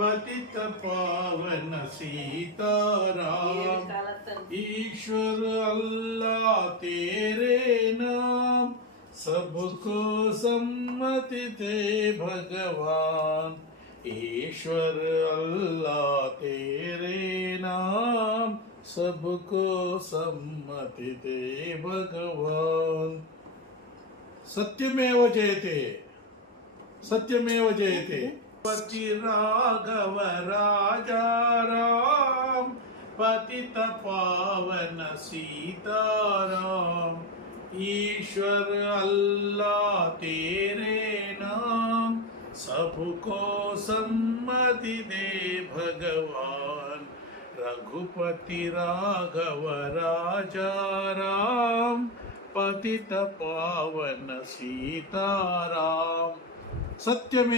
पतित पावन सीताराम। ईश्वर अल्लाह तेरे नाम, सबको सम्मति दे भगवान। ईश्वर अल्लाह तेरे नाम, सबको सम्मति दे भगवान। सत्यमेव जयते, सत्यमेव जयते। पति राघव राजा राम, पतित पावन सीताराम। ईश्वर अल्लाह तेरे नाम, सबको सम्मति दे भगवान। रघुपति राघव राजा राम, पतित पावन सीताराम। सत्यमेव